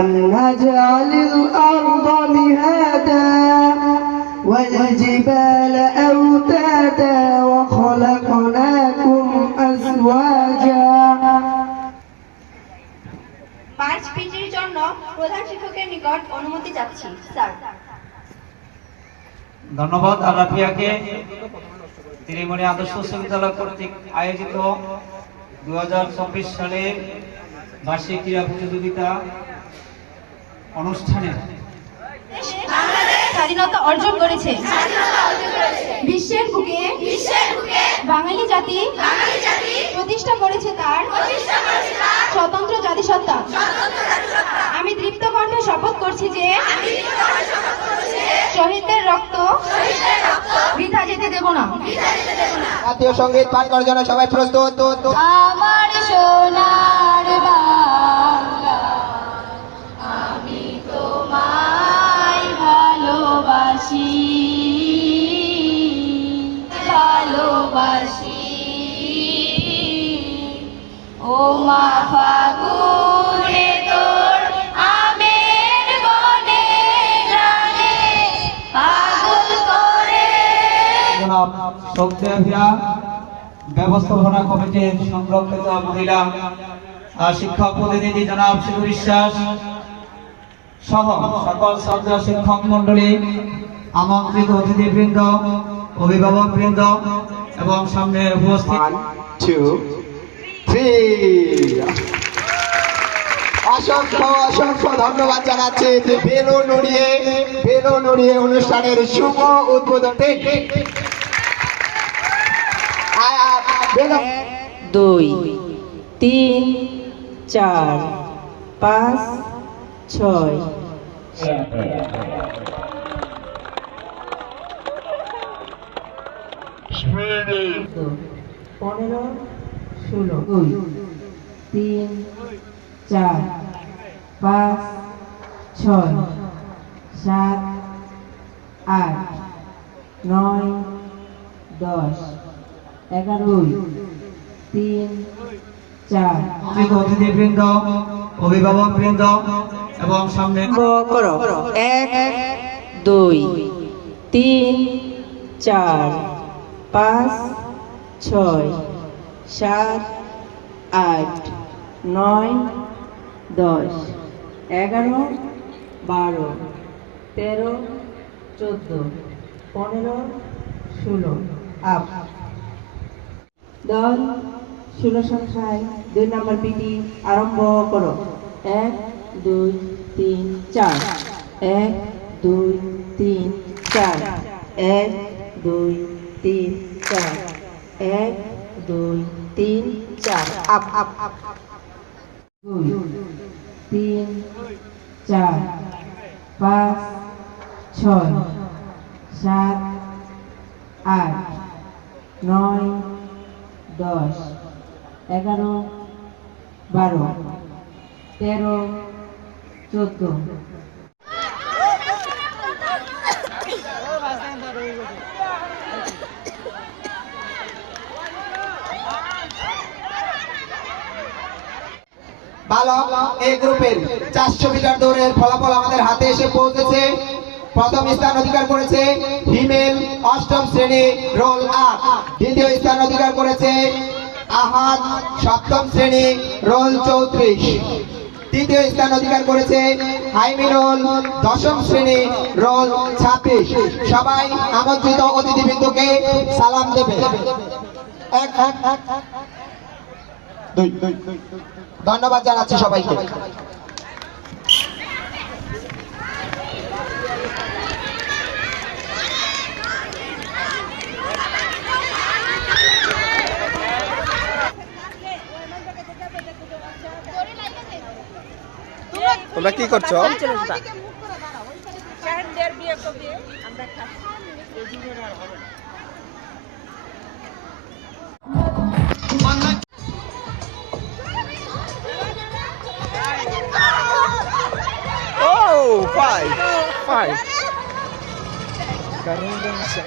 نجعل الأرض مهادا والجبال أوتادا وخلقناكم أزواجا। March পিটির জন্য প্রধান শিক্ষকের নিকট অনুমতি চাচ্ছি স্যার। ধন্যবাদ আলাপিয়াকে। ত্রিমণি আদর্শ উচ্চ বিদ্যালয় কর্তৃক আয়োজিত 2024 সালের বার্ষিক ক্রীড়া প্রতিযোগিতা অনুষ্ঠানে স্বাধীনতা অর্জন করেছে। বিশ্বের বুকে বাঙালি জাতি প্রতিষ্ঠা করেছে তার স্বতন্ত্র জাতিসত্তা। আমি দৃপ্ত কণ্ঠে শপথ করছি যে শহীদদের রক্ত বৃথা যেতে দেব না। জাতীয় সঙ্গীত পাঠ করার জন্য সবাই প্রস্তুত। আমার সোনার বাংলা, আমি তোমায় ভালোবাসি, ভালোবাসি। ও মা ফাগুনে তোর আমের বনে গানে পাগল করে। জনাব শোকদেয়া ভিয়া, ব্যবস্থাপনা কমিটির সংরক্ষিত মহিলা শিক্ষক প্রতিনিধি জনাব শিশু বিশ্বাস সহ সকল ছাত্র শিক্ষক মন্ডলী, আমন্ত্রিত অতিথিবৃন্দ, অভিভাবক বৃন্দ এবং সামনে উপস্থিত 1 2 3 অসংখ্য অসংখ্য ধন্যবাদ জানাচ্ছি বেলুন উড়িয়ে অনুষ্ঠানের শুভ উদ্বোধন। 2 3 4 5 6 15 16 2 3 4 5 6 7 8 9 10 11 3 4 অতিথিবৃন্দ, অভিভাবক বৃন্দ এবং সামনে করো 1 2 3 4 5 6 7 8 9 10 11 12 13 14 15 16 আপ দল 16 সংখ্যায় 2 নম্বর পিটি আরম্ভ করো। 1 2 3 4 1 2 3 4 1 2 3 4 1 2 3 4 আপ আপ আপ 2 3 4 5 6 7 8 9 10 11 12 13 14 বালক এ গ্রুপের 400 মিটার দৌড়ের ফলাফল আমাদের হাতে এসে পৌঁছেছে। প্রথম স্থান অধিকার করেছে হিমেল, 8ম শ্রেণী, রোল 8। দ্বিতীয় স্থান অধিকার করেছে আহাদ, 7ম শ্রেণী, রোল 34। তৃতীয় স্থান অধিকার করেছে হাইমিরুল, 10ম শ্রেণী, রোল 26। সবাই আমন্ত্রিত অতিথিবৃন্দকে সালাম দেবে। ধন্যবাদ জানাচ্ছি সবাইকে। তোমরা কি করছো? Oh, five. Garuda siya.